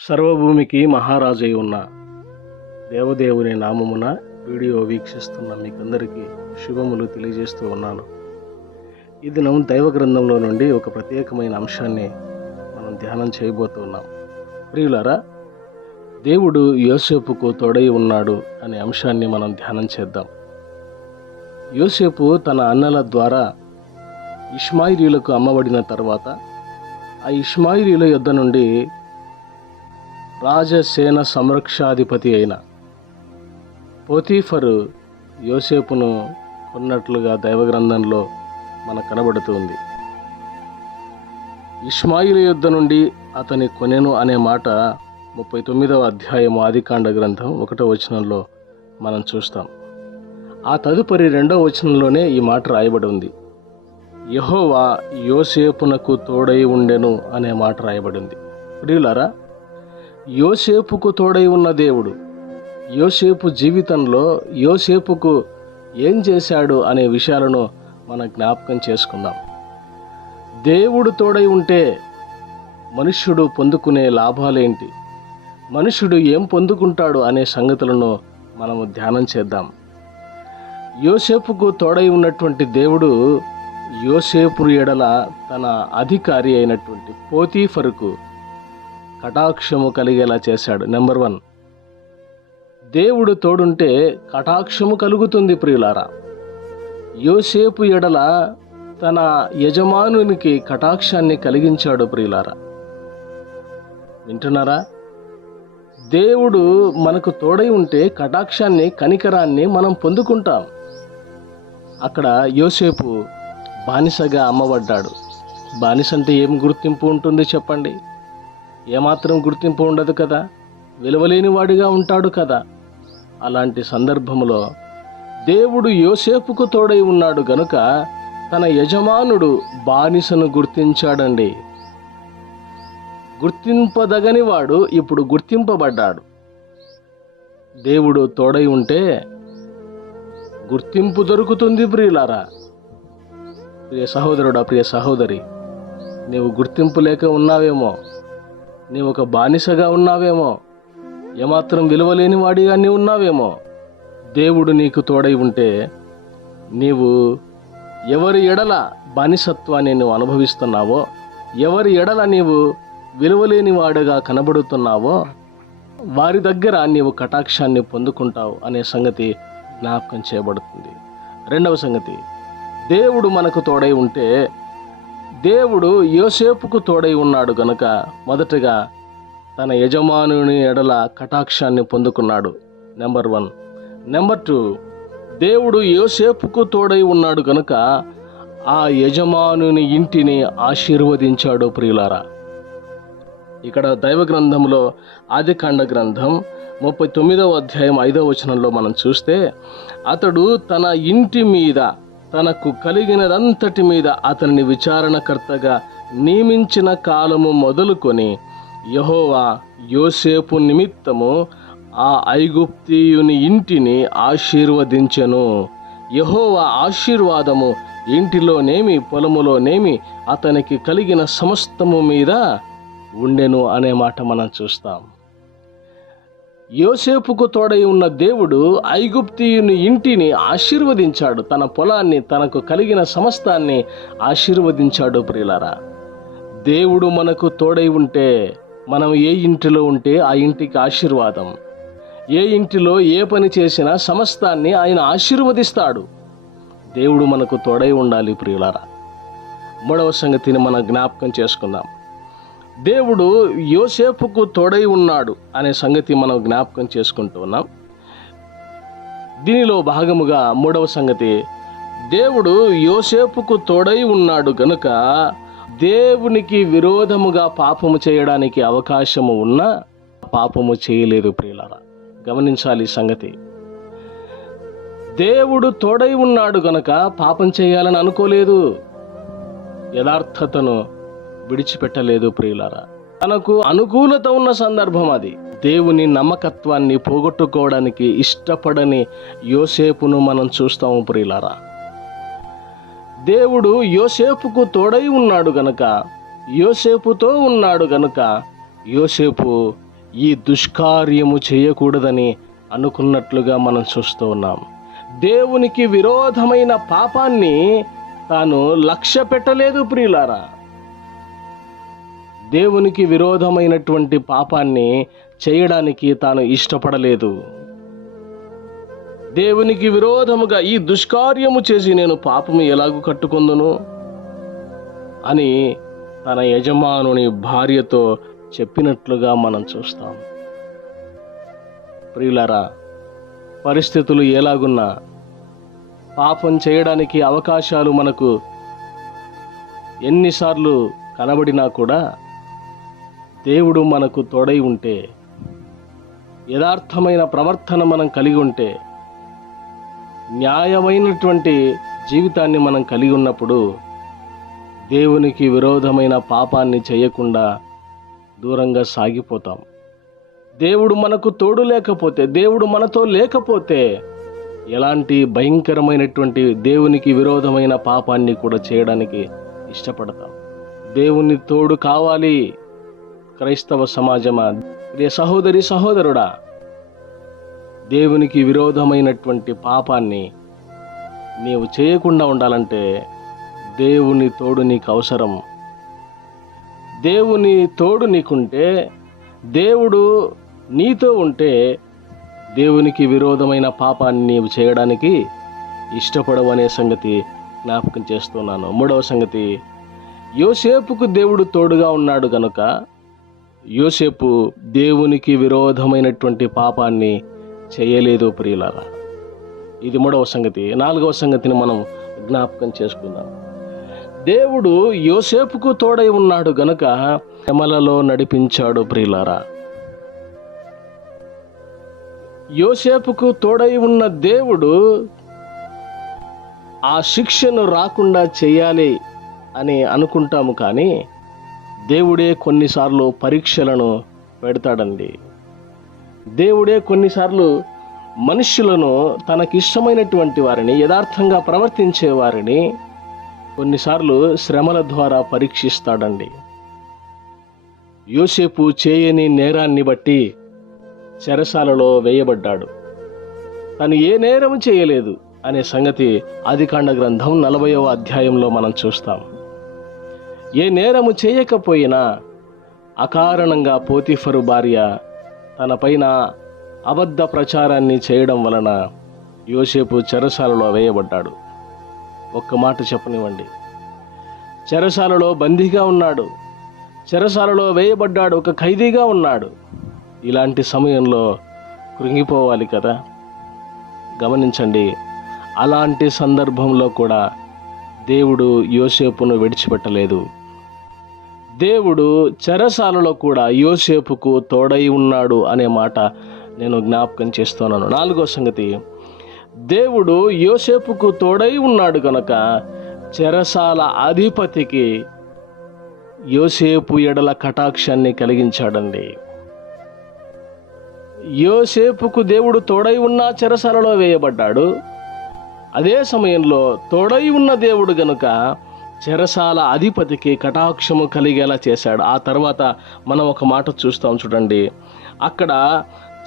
సర్వభూమికి మహారాజై ఉన్న దేవదేవుని నామమున వీడియో వీక్షిస్తున్న మీకందరికీ శుభములు తెలియజేస్తూ ఉన్నాను. ఈ దినం దైవ గ్రంథంలో నుండి ఒక ప్రత్యేకమైన అంశాన్ని మనం ధ్యానం చేయబోతున్నాం ప్రియులారా దేవుడు యోసేపుకు తోడై ఉన్నాడు అనే అంశాన్ని మనం ధ్యానం చేద్దాం. యోసేపు తన అన్నల ద్వారా ఇష్మాయిలీలకు అమ్మబడిన తర్వాత ఆ ఇష్మాయిలీల యొద్ద నుండి రాజసేన సంరక్షాధిపతి అయిన పోతీఫరు యోసేపును కొన్నట్లుగా దైవగ్రంథంలో మనకు కనబడుతుంది ఇష్మాయిల యుద్ధ నుండి అతని కొనెను అనే మాట ముప్పై తొమ్మిదవ అధ్యాయం ఆదికాండ గ్రంథం ఒకటో వచనంలో మనం చూస్తాం. ఆ తదుపరి రెండవ వచనంలోనే ఈ మాట రాయబడి ఉంది. యహోవా యోసేపునకు తోడై ఉండెను అనే మాట రాయబడింది ప్రియులారా యోసేపుకు తోడై ఉన్న దేవుడు. యోసేపు జీవితంలో యోసేపుకు ఏం చేశాడు అనే విషయాలను మనం జ్ఞాపకం చేసుకుందాం. దేవుడు తోడై ఉంటే మనుష్యుడు పొందుకునే లాభాలేంటి మనుష్యుడు ఏం పొందుకుంటాడు అనే సంగతులను మనము ధ్యానం చేద్దాం. యోసేపుకు తోడై ఉన్నటువంటి దేవుడు యోసేపు ఎడల తన అధికారి అయినటువంటి పోతీఫరుకు కటాక్షము కలిగేలా చేశాడు. నెంబర్ వన్ దేవుడు తోడుంటే కటాక్షము కలుగుతుంది ప్రియులారా. యోసేపు ఎడల తన యజమానునికి కటాక్షాన్ని కలిగించాడు ప్రియులారా. వింటున్నారా? దేవుడు మనకు తోడై ఉంటే కటాక్షాన్ని కనికరాన్ని మనం పొందుకుంటాం. అక్కడ యోసేపు బానిసగా అమ్మబడ్డాడు. బానిస అంటే ఏం గుర్తింపు ఉంటుంది చెప్పండి? ఏమాత్రం గుర్తింపు ఉండదు కదా? విలువలేని వాడిగా ఉంటాడు కదా? అలాంటి సందర్భంలో దేవుడు యోసేపుకు తోడై ఉన్నాడు గనుక తన యజమానుడు బానిసను గుర్తించాడండి. గుర్తింపదగని వాడు ఇప్పుడు గుర్తింపబడ్డాడు. దేవుడు తోడై ఉంటే గుర్తింపు దొరుకుతుంది ప్రియులారా. ప్రియ సహోదరుడా ప్రియ సహోదరి నీవు గుర్తింపు లేక ఉన్నావేమో? నీవు ఒక బానిసగా ఉన్నావేమో. ఏమాత్రం విలువలేని వాడిగా నీవు ఉన్నావేమో. దేవుడు నీకు తోడై ఉంటే నీవు ఎవరి ఎడల బానిసత్వాన్ని నువ్వు అనుభవిస్తున్నావో ఎవరి ఎడల నీవు విలువలేని వాడుగా కనబడుతున్నావో వారి దగ్గర నీవు కటాక్షాన్ని పొందుకుంటావు అనే సంగతి జ్ఞాపకం చేయబడుతుంది. రెండవ సంగతి దేవుడు మనకు తోడై ఉంటే దేవుడు యోసేపుకు తోడై ఉన్నాడు గనుక మొదటగా తన యజమానుని ఎడల కటాక్షాన్ని పొందుకున్నాడు. నెంబర్ వన్ నెంబర్ టూ దేవుడు యోసేపుకు తోడై ఉన్నాడు గనుక ఆ యజమానుని ఇంటిని ఆశీర్వదించాడు ప్రియులారా. ఇక్కడ దైవ గ్రంథంలో ఆదికాండ గ్రంథం ముప్పై తొమ్మిదవ అధ్యాయం ఐదవ వచనంలో మనం చూస్తే అతడు తన ఇంటి మీద తనకు కలిగినదంతటి మీద అతనిని విచారణకర్తగా నియమించిన కాలము మొదలుకొని యహోవా యోసేపు నిమిత్తము ఆ ఐగుప్తీయుని ఇంటిని ఆశీర్వదించెను. యహోవా ఆశీర్వాదము ఇంటిలోనేమి పొలములోనేమి అతనికి కలిగిన సమస్తము మీద ఉండెను అనే మాట మనం చూస్తాం. యోసేపుకు తోడై ఉన్న దేవుడు ఐగుప్తియుని ఇంటిని ఆశీర్వదించాడు. తన పొలాన్ని తనకు కలిగిన సమస్తాన్ని ఆశీర్వదించాడు ప్రియులారా. దేవుడు మనకు తోడై ఉంటే మనం ఏ ఇంటిలో ఉంటే ఆ ఇంటికి ఆశీర్వాదం. ఏ ఇంటిలో ఏ పని చేసినా సమస్తాన్ని ఆయన ఆశీర్వదిస్తాడు. దేవుడు మనకు తోడై ఉండాలి ప్రియులారా. మూడవ సంగతిని మనం జ్ఞాపకం చేసుకుందాం. దేవుడు యోసేపుకు తోడై ఉన్నాడు అనే సంగతి మనం జ్ఞాపకం చేసుకుంటూ ఉన్నాం. దీనిలో భాగముగా మూడవ సంగతి దేవుడు యోసేపుకు తోడై ఉన్నాడు గనుక దేవునికి విరోధముగా పాపము చేయడానికి అవకాశము ఉన్నా పాపము చేయలేదు ప్రియులారా. గమనించాలి ఈ సంగతి. దేవుడు తోడై ఉన్నాడు గనక పాపం చేయాలని అనుకోలేదు. యథార్థతను విడిచిపెట్టలేదు ప్రియులారా. తనకు అనుకూలత ఉన్న సందర్భం అది. దేవుని నమ్మకత్వాన్ని పోగొట్టుకోవడానికి ఇష్టపడని యోసేపును మనం చూస్తాము ప్రియులారా. దేవుడు యోసేపుకు తోడై ఉన్నాడు గనక యోసేపుతో ఉన్నాడు గనుక యోసేపు ఈ దుష్కార్యము చేయకూడదని అనుకున్నట్లుగా మనం చూస్తూ ఉన్నాం. దేవునికి విరోధమైన పాపాన్ని తాను లక్ష్య పెట్టలేదు ప్రియులారా. దేవునికి విరోధమైనటువంటి పాపాన్ని చేయడానికి తాను ఇష్టపడలేదు. దేవునికి విరోధముగా ఈ దుష్కార్యము చేసి నేను పాపము ఎలాగూ కట్టుకుందును? అని తన యజమానుని భార్యతో చెప్పినట్లుగా మనం చూస్తాం. ప్రియులారా పరిస్థితులు ఎలాగున్నా పాపం చేయడానికి అవకాశాలు మనకు ఎన్నిసార్లు కనబడినా కూడా దేవుడు మనకు తోడై ఉంటే యథార్థమైన ప్రవర్తన మనం కలిగి ఉంటే న్యాయమైనటువంటి జీవితాన్ని మనం కలిగి ఉన్నప్పుడు దేవునికి విరోధమైన పాపాన్ని చేయకుండా దూరంగా సాగిపోతాం. దేవుడు మనకు తోడు లేకపోతే దేవుడు మనతో లేకపోతే ఎలాంటి భయంకరమైనటువంటి దేవునికి విరోధమైన పాపాన్ని కూడా చేయడానికి ఇష్టపడతాం. దేవుని తోడు కావాలి. క్రైస్తవ సమాజమా? ప్రియ సహోదరి సహోదరుడా దేవునికి విరోధమైనటువంటి పాపాన్ని నీవు చేయకుండా ఉండాలంటే దేవుని తోడు నీకు అవసరం దేవుని తోడు నీకుంటే దేవుడు నీతో ఉంటే దేవునికి విరోధమైన పాపాన్ని నీవు చేయడానికి ఇష్టపడవు అనే సంగతి జ్ఞాపకం చేస్తున్నాను. మూడవ సంగతి యోసేపుకు దేవుడు తోడుగా ఉన్నాడు కనుక యోసేపు దేవునికి విరోధమైనటువంటి పాపాన్ని చేయలేదు ప్రియులారా. ఇది మూడవ సంగతి. నాలుగవ సంగతిని మనం జ్ఞాపకం చేసుకుందాం. దేవుడు యోసేపుకు తోడై ఉన్నాడు గనక శ్రమలలో నడిపించాడు ప్రియులారా. యోసేపుకు తోడై ఉన్న దేవుడు ఆ శిక్షను రాకుండా చేయాలి అని అనుకుంటాము కానీ దేవుడే కొన్నిసార్లు పరీక్షలను పెడతాడండి. దేవుడే కొన్నిసార్లు మనుష్యులను తనకిష్టమైనటువంటి వారిని యథార్థంగా ప్రవర్తించే వారిని కొన్నిసార్లు శ్రమల ద్వారా పరీక్షిస్తాడండి. యోసేపు చేయని నేరాన్ని బట్టి చెరసాలలో వేయబడ్డాడు. తను ఏ నేరం చేయలేదు అనే సంగతి ఆదికాండ గ్రంథం నలభైవ అధ్యాయంలో మనం చూస్తాం. ఏ నేరము చేయకపోయినా అకారణంగా పోతిఫరు భార్య తనపైన అబద్ధ ప్రచారాన్ని చేయడం వలన యోసేపు చెరసాలలో వేయబడ్డాడు. ఒక్క మాట చెప్పనివ్వండి. చెరసాలలో బందీగా ఉన్నాడు. చెరసాలలో వేయబడ్డాడు. ఒక ఖైదీగా ఉన్నాడు. ఇలాంటి సమయంలో కృంగిపోవాలి కదా? గమనించండి. అలాంటి సందర్భంలో కూడా దేవుడు యోసేపును విడిచిపెట్టలేదు. దేవుడు చెరసాలలో కూడా యోసేపుకు తోడై ఉన్నాడు అనే మాట నేను జ్ఞాపకం చేస్తున్నాను. నాలుగో సంగతి దేవుడు యోసేపుకు తోడై ఉన్నాడు కనుక చెరసాల అధిపతికి యోసేపు ఎడల కటాక్షాన్ని కలిగించాడండి. యోసేపుకు దేవుడు తోడై ఉన్న చెరసాలలో వేయబడ్డాడు. అదే సమయంలో తోడై ఉన్న దేవుడు గనుక చెరసాల అధిపతికి కటాక్షము కలిగేలా చేశాడు. ఆ తర్వాత మనం ఒక మాట చూస్తాం చూడండి. అక్కడ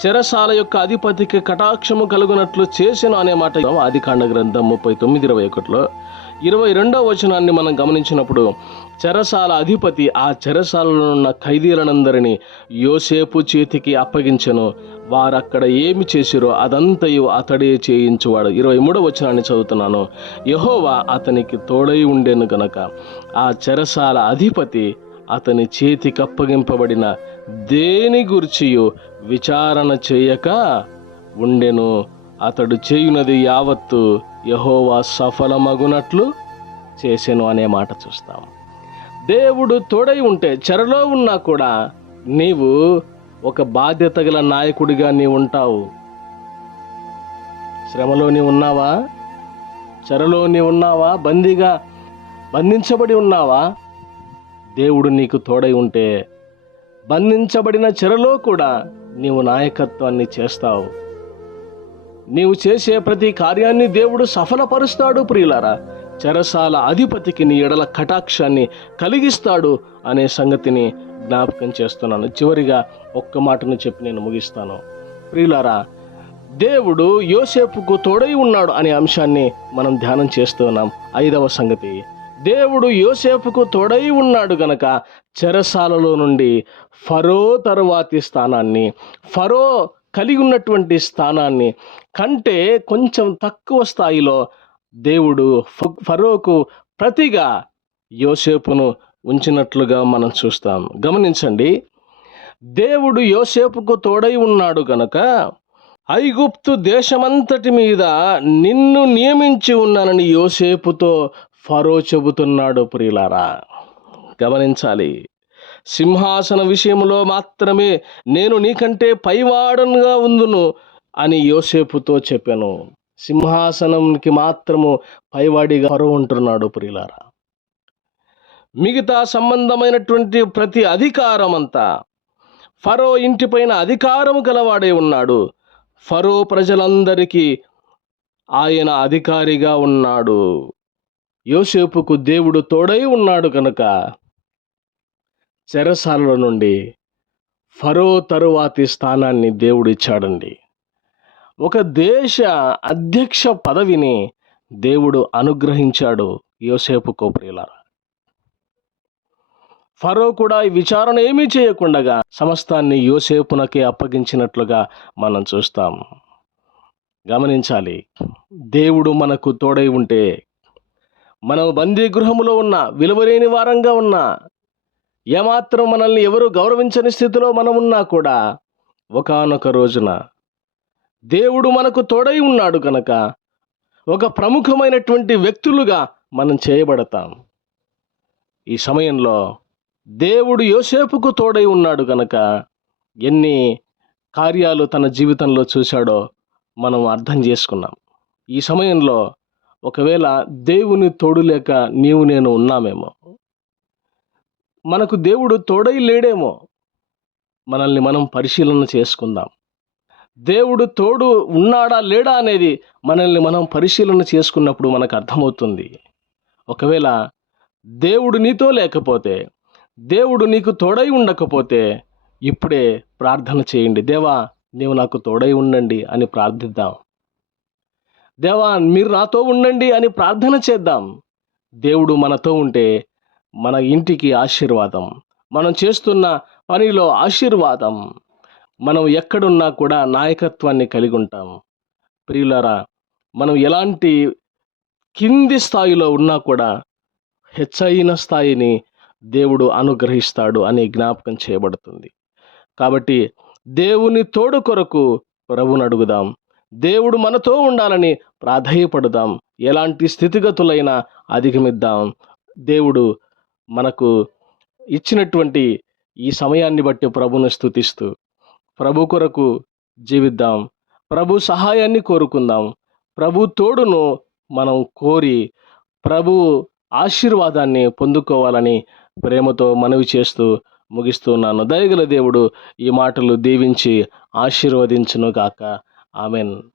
చెరసాల యొక్క అధిపతికి కటాక్షము కలుగునట్లు చేసిన అనే మాట. ఆదికాండ గ్రంథం ముప్పై తొమ్మిది ఇరవై ఒకటిలో ఇరవై రెండవ వచనాన్ని మనం గమనించినప్పుడు చెరసాల అధిపతి ఆ చెరసాలలో ఉన్న ఖైదీలనందరినీ యోసేపు చేతికి అప్పగించెను. వారక్కడ ఏమి చేసిరో అదంతయు అతడే చేయించువాడు. ఇరవై మూడవ వచనాన్ని చదువుతున్నాను. యహోవా అతనికి తోడై ఉండెను గనక. ఆ చెరసాల అధిపతి అతని చేతికి అప్పగింపబడిన దేని గుర్చియు విచారణ చేయక ఉండెను. అతడు చేయునది యావత్తు యహోవా సఫలమగునట్లు చేసెను అనే మాట చూస్తాం. దేవుడు తోడై ఉంటే చెరలో ఉన్నా కూడా నీవు ఒక బాధ్యత గల నాయకుడిగా నీవు ఉంటావు. శ్రమలో నీవు ఉన్నావా? చెరలో నీవు ఉన్నావా? బందీగా బంధించబడి ఉన్నావా? దేవుడు నీకు తోడై ఉంటే బంధించబడిన చెరలో కూడా నీవు నాయకత్వాన్ని చేస్తావు. నీవు చేసే ప్రతి కార్యాన్ని దేవుడు సఫలపరుస్తాడు ప్రియులారా. చెరసాల అధిపతికి నీ ఎడల కటాక్షాన్ని కలిగిస్తాడు అనే సంగతిని జ్ఞాపకం చేస్తున్నాను. చివరిగా ఒక్క మాటను చెప్పి నేను ముగిస్తాను. ప్రియులారా దేవుడు యోసేపుకు తోడై ఉన్నాడు అనే అంశాన్ని మనం ధ్యానం చేస్తున్నాం ఐదవ సంగతి దేవుడు యోసేపుకు తోడై ఉన్నాడు గనక చెరసాలలో నుండి ఫరో తరువాతి స్థానాన్ని ఫరో కలిగి ఉన్నటువంటి స్థానాన్ని కంటే కొంచెం తక్కువ స్థాయిలో దేవుడు ఫరోకు ప్రతిగా యోసేపును ఉంచినట్లుగా మనం చూస్తాం. గమనించండి. దేవుడు యోసేపుకు తోడై ఉన్నాడు గనక ఐగుప్తు దేశమంతటి మీద నిన్ను నియమించి ఉన్నానని యోసేపుతో ఫరో చెబుతున్నాడు ప్రియులారా. గమనించాలి. సింహాసన విషయంలో మాత్రమే నేను నీకంటే పైవాడనుగా ఉందును అని యోసేపుతో చెప్పాను. సింహాసనంకి మాత్రము పైవాడిగా ఫరో ఉంటున్నాడు ప్రియులారా. మిగతా సంబంధమైనటువంటి ప్రతి అధికారం అంతా ఫరో ఇంటిపైన అధికారము గలవాడే ఉన్నాడు. ఫరో ప్రజలందరికీ ఆయన అధికారిగా ఉన్నాడు. యోసేపుకు దేవుడు తోడై ఉన్నాడు కనుక చెరసాలలో నుండి ఫరో తరువాతి స్థానాన్ని దేవుడిచ్చాడండి. ఒక దేశ అధ్యక్ష పదవిని దేవుడు అనుగ్రహించాడు యోసేపు ప్రియులారా ఫరో కూడా ఈ విచారణ ఏమీ చేయకుండగా సమస్తాన్ని యోసేపునకే అప్పగించినట్లుగా మనం చూస్తాం. గమనించాలి దేవుడు మనకు తోడై ఉంటే మనం బందీ గృహములో ఉన్న విలువలేని వారంగా ఉన్నా ఏమాత్రం మనల్ని ఎవరు గౌరవించని స్థితిలో మనం ఉన్నా కూడా ఒకానొక రోజున దేవుడు మనకు తోడై ఉన్నాడు కనుక ఒక ప్రముఖమైనటువంటి వ్యక్తులుగా మనం చేయబడతాం. ఈ సమయంలో దేవుడు యోసేపుకు తోడై ఉన్నాడు కనుక ఎన్ని కార్యాలు తన జీవితంలో చూశాడో మనం అర్థం చేసుకున్నాం. ఈ సమయంలో ఒకవేళ దేవుని తోడు లేక నీవు నేను ఉన్నామేమో మనకు దేవుడు తోడై లేడేమో. మనల్ని మనం పరిశీలన చేసుకుందాం. దేవుడు తోడు ఉన్నాడా లేడా అనేది మనల్ని మనం పరిశీలన చేసుకున్నప్పుడు మనకు అర్థమవుతుంది. ఒకవేళ దేవుడు నీతో లేకపోతే దేవుడు నీకు తోడై ఉండకపోతే ఇప్పుడే ప్రార్థన చేయండి. దేవా నీవు నాకు తోడై ఉండండి అని ప్రార్థిద్దాం. దేవా మీరు నాతో ఉండండి అని ప్రార్థన చేద్దాం. దేవుడు మనతో ఉంటే మన ఇంటికి ఆశీర్వాదం. మనం చేస్తున్న పనిలో ఆశీర్వాదం. మనం ఎక్కడున్నా కూడా నాయకత్వాన్ని కలిగి ఉంటాం. ప్రియులారా మనం ఎలాంటి కింది స్థాయిలో ఉన్నా కూడా హెచ్చైన స్థాయిని దేవుడు అనుగ్రహిస్తాడు అని జ్ఞాపకం చేయబడుతుంది. కాబట్టి దేవుని తోడు కొరకు ప్రభుని అడుగుదాం. దేవుడు మనతో ఉండాలని ప్రాధేయపడుదాం. ఎలాంటి స్థితిగతులైనా అధిగమిద్దాం. దేవుడు మనకు ఇచ్చినటువంటి ఈ సమయాన్ని బట్టి ప్రభును స్థుతిస్తూ ప్రభు కొరకు జీవిద్దాం. ప్రభు సహాయాన్ని కోరుకుందాం. ప్రభు తోడును మనం కోరి ప్రభు ఆశీర్వాదాన్ని పొందుకోవాలని ప్రేమతో మనవి చేస్తూ ముగిస్తున్నాను. దయగల దేవుడు ఈ మాటలు దీవించి ఆశీర్వదించును గాక ఆమెన్.